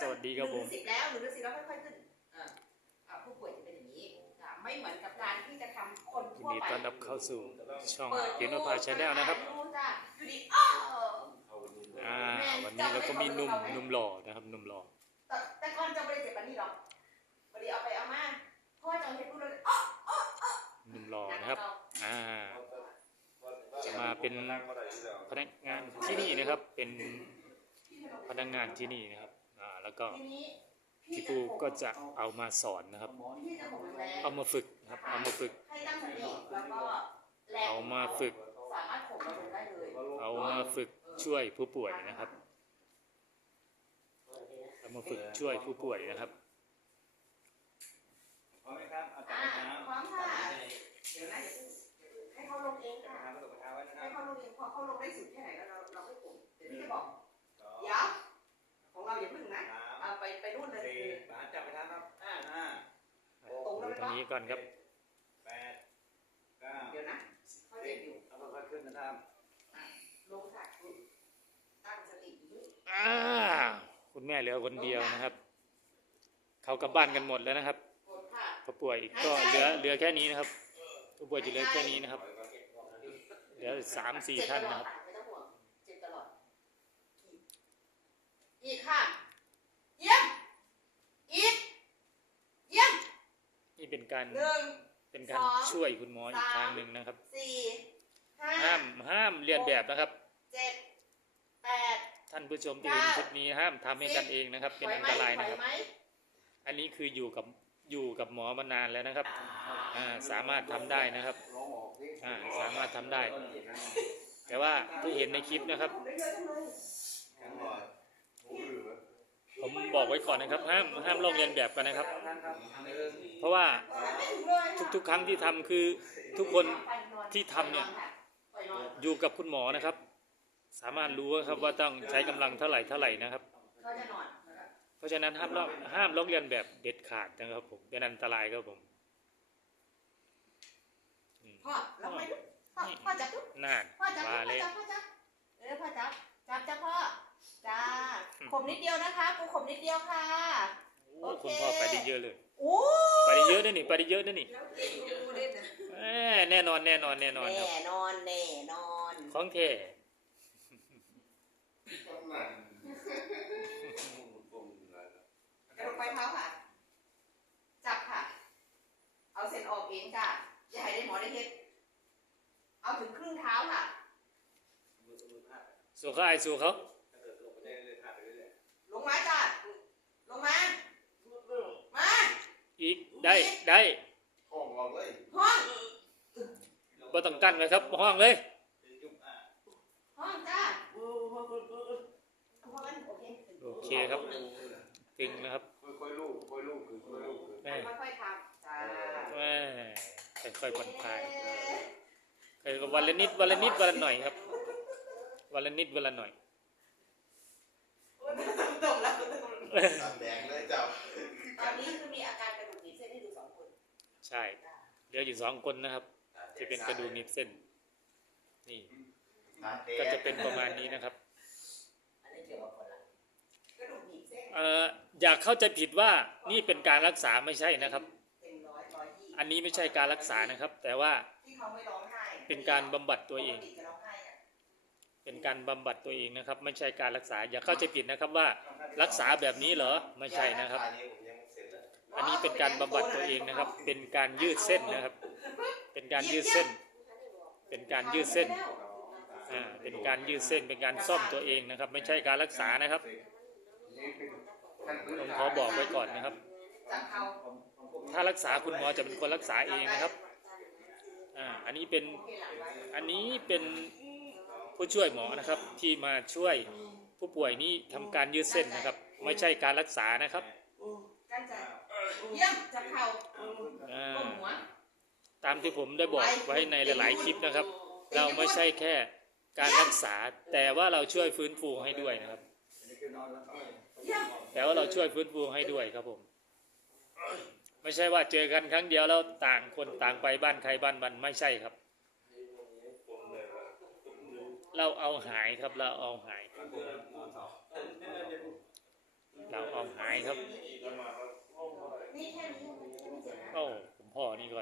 สวัสดีครับผม หนึ่งถึงสิบแล้วหนึ่งถึงสิบแล้วค่อยๆขึ้นอ่าอ่าผู้ป่วยจะเป็นอย่างนี้อ่าไม่เหมือนกับการที่จะทำคนยินทั่วดีไปต้อนรับเข้าสู่ช่องเปิดเกียนพาชาแนลนะครับ ดูจ้ะอยู่ดีอ้าวอ่า วันนี้เราก็มีหนุ่มหนุ่มหล่อนะครับหนุ่มหล่อ แต่แต่ก่อนจะไม่ได้เจ็บแบบนี้หรอกพอดีเอาไปเอามาพ่อจะเห็นพูดเลยอ้าวหนุ่มหล่อนะครับ อ่า จะมาเป็น พนักงานที่นี่นะครับ เป็นพนักงานที่นี่นะครับอ่า แล้วก็ทีนี้พี่ปูก็จะเอามาสอนนะครับพี่จะผมแรงเอามาฝึกนะครับ เอามาฝึกให้ตั้งสติแล้วก็แรงเอามาฝึกสามารถข่มอารมณ์ได้เลยเอามาฝึกช่วยผู้ป่วยนะครับเอามาฝึกช่วยผู้ป่วยนะครับพร้อมไหมครับเอาจับอ่าน้ำพร้อมค่ะเดี๋ยวนะเดี๋ยวให้เขาลงเองค่ะน้ำกระตุกกระทะไว้นะคให้รับเขาลงเองพอเขาลงได้สุดแค่ไหนแล้วเราเราไม่ข่มเดี๋ยวพี่จะบอกสองเดี๋ยวของ เราอย่าพึ่งนะสามเอาไปไปนู่นเลยสี่บาสจับไปทางครับอ่าห้าตรงแล้วดูตรงนี้ก่อนครับแปดเก้าเดี๋ยวนะเขาเรียกอยู่เอาค่อยๆขึ้นนะครับลงค่ะคุณตั้งสติอยู่อ่าคุณแม่เหลือคนเดียวนะครับ เขากลับบ้านกันหมดแล้วนะครับกดค่ะผู้ป่วยก็เหลือเหลือแค่นี้นะครับผู้ป่วยจะเหลือแค่นี้นะครับเหลือสามสี่เจ็บท่านตลอนะดครับ ไม่ต้องห่วงเจ็บตลอด อีกค่ะเยี่ยมอีกเยี่ยมนี่เป็นการหนึ่ง เป็นการช่วยคุณหมออีกทางหนึ่งนะครับ สี่ห้าห้ามห้ามเรียนแบบนะครับ เจ็ดแปด ท่านผู้ชมที่เห็นคลิปนี้ห้ามทำให้กันเองนะครับ เป็นอันตรายนะครับไหวไหม อันนี้คืออยู่กับอยู่กับหมอมานานแล้วนะครับอ่าสามารถทำได้นะครับอ่าสามารถทำได้ แต่ว่าที่เห็นในคลิปนะครับได้เยอะจังเลยผม บอกไว้ก่อนนะครับ ห้ามห้ามลอกเรียนแบบกันนะครับท่านครับหนึ่งเพราะว่าไม่ถึงเลยค่ะทุกๆ ครั้งที่ทำคือทุกคนที่ทำเนี่ยปล่อยนอนอยู่กับคุณหมอนะครับ สามารถรู้ครับว่าต้องใช้กำลังเท่าไหร่เท่าไหร่นะครับเขาจะนอนเพราะฉะนั้นห้ามลอกห้ามลอกเรียนแบบเด็ดขาดนะครับผมเป็นอันตรายครับผมอืมพ่อรับไปดูพ่อพ่อจับดูน่านพ่อจับว่าพ่เลอยจับพ่อจับเออพ่อจับจับจ้ะพ่อ จ้าขมนิดเดียวนะคะกูขมนิดเดียวค่ะ โอ้คุณพ่อไปได้เยอะเลยโอ้ไปได้เยอะด้วยนี่ไปได้เยอะด้วยนี่แล้วเก่งดูเล่นนะแหมแน่นอนแน่นอนแน่นอนครับแน่นอนแน่นอนของแท้กระดูกปลายเท้าค่ะ จับค่ะ เอาเส้นออกเองจ้ะอย่าให้ได้หมอได้เฮ็ด เอาถึงครึ่งเท้าค่ะมือมือพาดสู้เขาไอ้สู้เขา ถ้าเกิดลงไปได้เลยพาดไปเรื่อย ลงมาจ้ะ ลงมา มา อีก ได้ได้ห้องก็ต้องกั้นไว้ครับห้องเลยๆดึงยุบอะห้องจ้าห้องกันโอเคโอเคครับตึงนะครับค่อยๆลูกค่อยๆลูกคือค่อยๆลูกคือแม่ค่อยๆทำจ้าแม่ค่อยๆผ่อนคลายเคยก็วันละนิดวันละนิดวันละหน่อยครับวันละนิดวันละหน่อยตรงแล้วตามแดงเลย ใช่เหลืออยู่สองคนนะครับที่เป็นกระดูกหนีบเส้น นี่ ก็จะเป็นประมาณนี้นะครับอันนี้เกี่ยวกับคนละกระดูกหนีบเส้นเอ่ออย่าเข้าใจผิดว่านี่เป็นการรักษาไม่ใช่นะครับเต็มร้อยร้อยยี่อันนี้ไม่ใช่การรักษานะครับ แต่ว่าที่เขาไม่ร้องไห้เป็นการบำบัดตัวเองปกติจะร้องไห้กันเป็นการบำบัดตัวเองนะครับ ไม่ใช่การรักษา อย่าเข้าใจผิดนะครับว่ารักษาแบบนี้เหรอไม่ใช่นะครับ อันนี้เป็นการบำบัดตัวเองนะครับ เป็นการยืดเส้นนะครับ เป็นการยืดเส้น เป็นการยืดเส้นอ่าเป็นการยืดเส้น เป็นการซ่อมตัวเองนะครับ ไม่ใช่การรักษานะครับผมขอบอกไว้ก่อนนะครับ ถ้ารักษาคุณหมอจะเป็นคนรักษาเองนะครับอ่าอันนี้เป็น อันนี้เป็นผู้ช่วยหมอนะครับที่มาช่วยผู้ป่วยนี่ทำการยืดเส้นนะครับ ไม่ใช่การรักษานะครับ เยี่ยมจับเขาอ่าก้มหัวตามที่ผมได้บอกไว้ในหลาย ๆ คลิปนะครับ เราไม่ใช่แค่การรักษา แต่ว่าเราช่วยฟื้นฟูให้ด้วยนะครับแล้วก็เยี่ยมแต่ว่าเราช่วยฟื้นฟูให้ด้วยครับผม ไม่ใช่ว่าเจอกันครั้งเดียวแล้วต่างคนต่างไปบ้านใครบ้านมันไม่ใช่ครับ เราเอาหายครับเราเอาหาย เราเอาหายครับ นี่แค่นี้มันจะไม่เจ็บนะโอ้ผมพ่อนี่ก็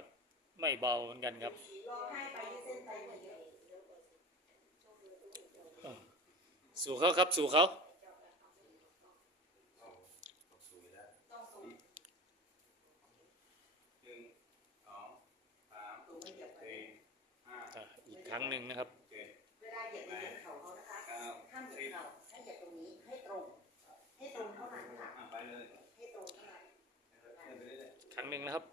ไม่เบาเหมือนกันครับร้องไห้ไปยืดเส้นไปเยอะสู่เขาครับ สู่เขา ต้องสูง หนึ่งสองสาม สูงไม่เหยียบไป สี่ห้า อะอีกครั้งหนึ่งนะครับ เจ็ด เวลาเหยียบอย่าเหยียบเข่าเขานะคะ เก้า ห้ามเหยียบเข่าให้เหยียบตรงนี้ให้ตรง ให้ตรงเท่านั้นค่ะ อะไปเลย ให้ตรงเท่านั้น เดินไปเรื่ อยครั้งหนึ่งนะครับ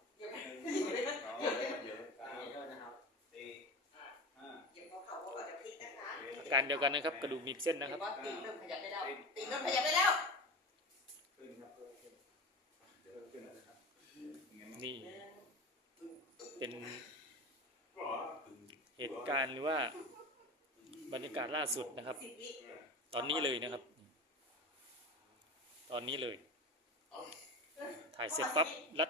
อาการเดียวกันนะครับกระดูกหนีบเส้นนะครับ ตีนเริ่มขยับได้แล้วตีนเริ่มขยับได้แล้วนี่เป็นเหตุการณ์หรือว่าบรรยากาศล่าสุดนะครับ ตอนนี้เลยนะครับ ตอนนี้เลย ถ่ายเสร็จปั๊บรัด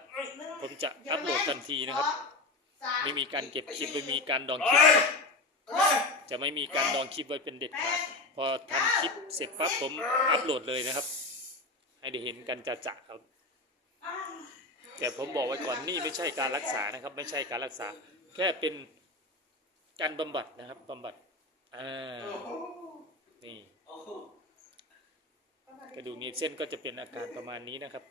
ผมจะอัพโหลดทันทีนะครับ ไม่มีการเก็บคลิปไม่มีการดองคลิปครับจะไม่มีการดองคลิปไว้เป็นเด็ดขาดพอทำคลิปเสร็จปั๊บผมอัพโหลดเลยนะครับ ให้ได้เห็นกันจะจะๆครับ แต่ผมบอกไว้ก่อนนี่ไม่ใช่การรักษานะครับ ไม่ใช่การรักษา แค่เป็นการบำบัดนะครับบำบัดอ่านี่กระดูกหนีบเส้นก็จะเป็นอาการประมาณนี้นะครับ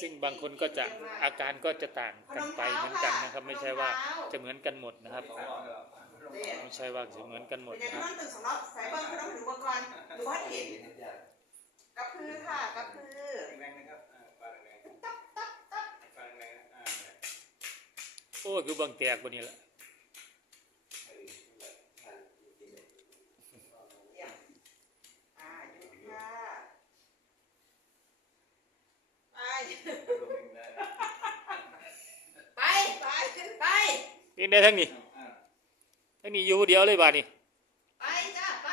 ซึ่งบางคนก็จะอาการก็จะต่างกันไปเหมือนกันนะครับ ไม่ใช่ว่าจะเหมือนกันหมดนะครับไม่ใช่ว่าจะเหมือนกันหมดเป็นอย่างนะคนั้รับนตึกสองรอบสายเบิ้ลเขาต้องดูอุปกรณ์ดูว่าเห็นกระพือค่ะกระพือแรงๆนะครับอ่าปาแรงๆปาแรงๆนะอ่าเนี่ยโอ้ยคือบางแตกบนนี้แหละ เยี่ยมอ่าหยุดค่ะไป ลงเองได้ ไปไปขึ้นไป เรียนได้ทั้งนี้อ่าทั้งนี้อยู่ผู้เดียวเลยบาดนี้ไปจ้าไป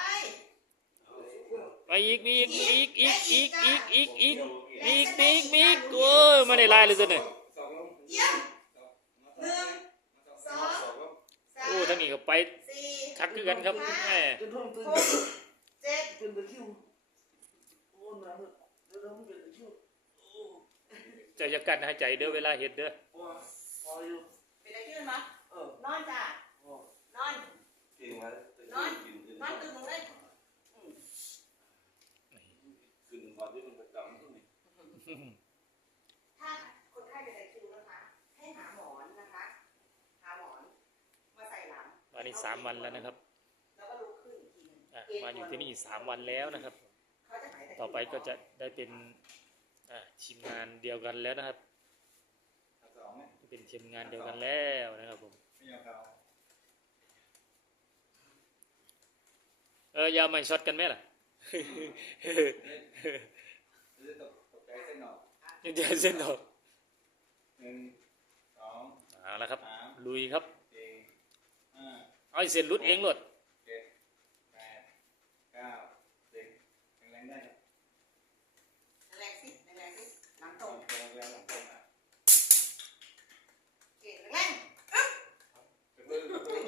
ไปอีกมีอีกมีอีกอีกอีกอีกอีกอีกมีอีกมีอีกมีอีกโอ้ยมาในลายเลยตัวเนี่ยสองลงเยี่ยมหนึ่งสองสองลงสามโอ้ทั้งนี้ก็ไปสี่คักคือกันครับแม่ Tôi không tôi หกเจ็ด tôi được kêu. Ôn là được. Tôi không được kêu. จะอยักกันหายใจเด้อเวลาเห็ดเด้อ Wow. How are you? เป็นอะไรขึ้นมา Ờ. น อนจ้ะ Wow. นอนนอนนอนตื่นลงเลยอืมขึ้นวันที่มันประจำขึ้นถ้าคนไข้เป็นไตคิวนะคะ ให้หาหมอนนะคะ หาหมอน มาใส่หลังมานี่สามวันแล้วนะครับ แล้วก็ลุกขึ้นอีกทีหนึงอะมาอยู่ที่นี่สามวันแล้วนะครับ ต่อไปก็จะได้เป็นทีมงานเดียวกันแล้วนะครับสองไหมเป็นทีมงานเดียวกันแล้วนะครับผม เขาเอออยาไม่ช็อตกันไหมล่ะหรือตกตกใจเส้นหนอกยังจะเส้นออกหนึ่งสองเอาละครับสามลุยครับสี่ห้าเอาให้เส้นรุดเองหลดเจ็ดแปดเก้าสิบแรงๆได้ครับ แรงสิแรงสิหลังต ต ร รง งแรงๆหลังตรงอะ เก่งแรง กระ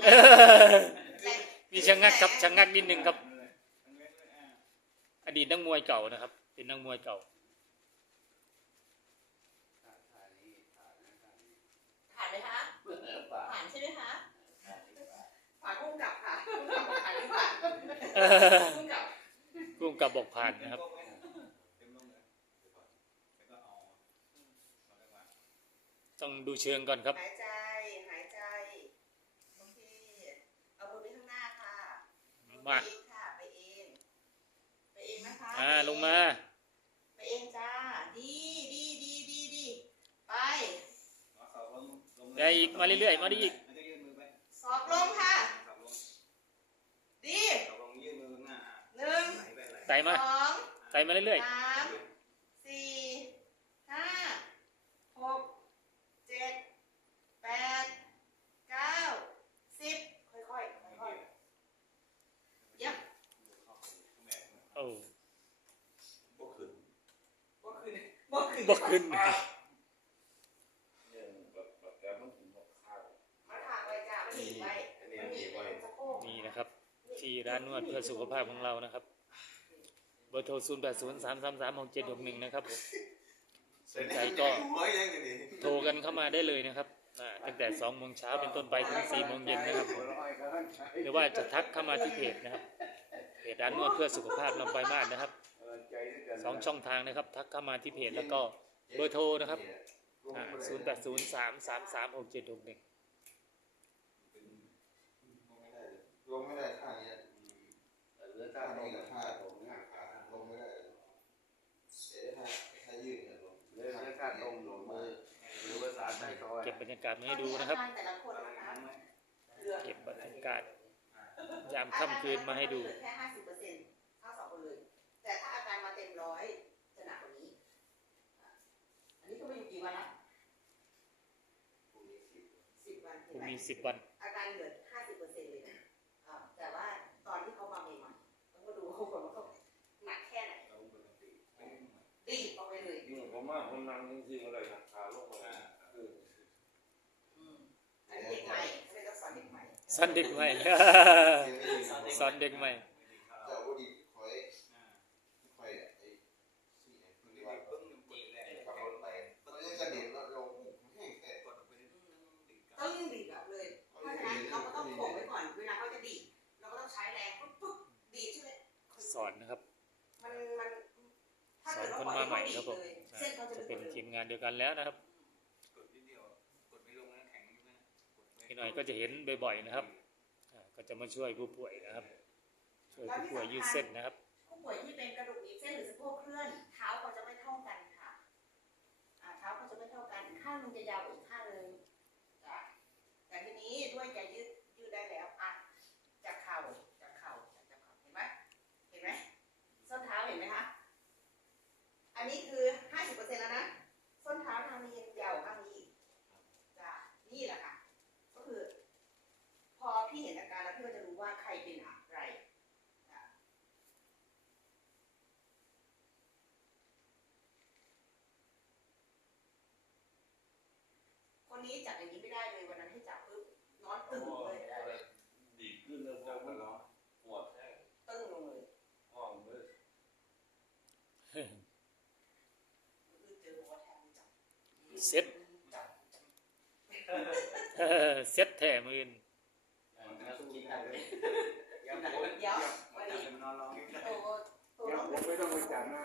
มือกระมือแรงมีชะงักครับชะงักนิดนึงครับแรงๆเลยอะอดีตนักมวยเก่านะครับ เป็นนักมวยเก่าผ่านไหมคะผ่านใช่ไหมคะผ่านกุ้งกลับค่ะกุ้งกลับบอกผ่านหรือเปล่าเออกุ้งกลับกุ้งกับบอกผ่านนะครับเต็มลงเลยแล้วก็เอาเอาจังหวะต้องดูเชิงก่อนครับหายใจ หายใจ โอเค เอามือไปข้างหน้าค่ะ มาไปเองค่ะไปเองไปเองนะคะอ่าลงมาไปเองจ้าดีดีดีดีดีไปเอาเสาลงลงเลยได้อีกมาเรื่อยๆมาได้อีกมันจะยื่นมือไปสอบลงค่ะเสาลงดีเสาลงยื่นมือหน้าอะหนึ่งไหลไปไหลไต่มาสองไต่มาเรื่อยสามสี่ห้าหกเจ็ดแปดเก้าสิบค่อยๆค่อยๆเย็บ ๆโอ้ บ่ขึ้น บ่ขึ้นบ่ขึ้น บ่ขึ้น เนี่ยแบบแบบแบบมันถึงแบบข้าว มาถากไว้จ้ามันหนีไว้ อันนี้ มันหนี มี ไว้ ไว้ตรงสะโพกนี่นะครับ ที่ร้านนวดเพื่อสุขภาพของเรานะครับ เบอร์โทร 0 8 0 3 3 3 6 7 6 1 นะครับผมสนใจก็หัวยังไงนี่โทรกันเข้ามาได้เลยนะครับตั้งแต่2โมงเช้าเป็นต้นไปถึง4โมงเย็นนะครับผมหรือว่าจะทักเข้ามาที่เพจนะครับ เพจร้านนวดเพื่อสุขภาพลำไปมาศนะครับ สองช่องทางนะครับ ทักเข้ามาที่เพจแล้วก็เบอร์โทรนะครับอ่า0 8 0 3 3 3 6 7 6 1ลงไม่ได้ท่านี้เหลือท่านี้กับท่าตรงนี้ขาลงไม่ได้เอ๊ะท่าท่ายืดเนี่ยลงเหลือท่าตรงลงมือหรือภาษาใต้ซอยเก็บบรรยากาศมาให้ดูนะครับอาการแต่ละคนนะคะเหลือเก็บบรรยากาศยามค่ำคืนมาให้ดูเหลือแค่ห้าสิบเปอร์เซ็นต์ทั้งสองคนเลย แต่ถ้าอาการมาเต็มร้อยจะหนักกว่านี้อะอันนี้ก็ไม่อยู่กี่วันละสิบวันผเห็นมไหมมี10วัน อาการเหลือห้าสิบเปอร์เซ็นต์เลยนะอ่าแต่ว่าตอนที่เขามาใหม่ๆต้องมาดูเขาก่อนว่าเขาหนักแค่ไหนดีบออกไปเลยยิ่งผมว่าผมนั่งจริงๆอะไรนะขาลงมาเอออืมอันนี้เด็กใหม่ไม่ได้ต้องสอนเด็กใหม่สอนเด็กใหม่สอนเด็กใหม่ เจ้าบุรีคอยคอยไอ้ที่ไหนคุณดีว่าขับรถไปมันยังกระเด็นแล้วลงแห้งแต่ ต้องยิ่งดีดแบบเลย เพราะฉะนั้นเราก็ต้องข่มไว้ก่อน เวลาเขาจะดีดเราก็ต้องใช้แรงปุ๊บปุ๊บดีดใช่ไหม สอนนะครับ มันมันถ้าสอเกินดคนว่าปล่มาอยใหม่ให้ครับผมเขาดีดเลยอ่าเส้นเขาจะจะเป็เป็นนทีทีมงานเดียวกันแล้วนะครับอีกหน่อยก็จะเห็นบ่อยๆนะครับอ่าก็จะมาช่วยผู้ป่วยนะครับ ช่วยผู้ป่วยยืดเส้นนะครับ ผู้ป่วยที่เป็นกระดูกหนีบเส้นหรือสะโพกเคลื่อน เท้าเขาจะไม่เท่ากันค่ะอ่าเท้าเขาจะไม่เท่ากัน ข้างหนึงจะยาวกว่าอีกข้างหนึงจ้ะแต่ทีนี้ด้วยจะยืดยืดได้แล้วอะจากเข่าจากเข่าจากเข่าเห็นไหมเห็นไหมส้นเท้าเห็นไหมคะ อันนี้คือ 50%แล้วนะ ส้นเท้าทางนี้ยังยาวกว่าข้างนี้อีกจ้ะนี่แหละค่ะ ก็คือ พอพี่เห็นอาการแล้วพี่ก็จะรู้ว่าใครเป็นอะไรจ้ะคนนี้ จับอย่างนี้ไม่ได้เลยวันนั้นให้จับปุ๊บนอนตึงเลยได้เลยดีขึ้นแล้วพอมันปวดแห้งตึงลงเลยห้องเลยคือเจอหัวแทงจับเซ็ตจับเซ็ตแถมือนกินได้เลยยังผมเดี๋ยววันนี้นอนรอโตโตยังผมไม่ต้องไปจับนะ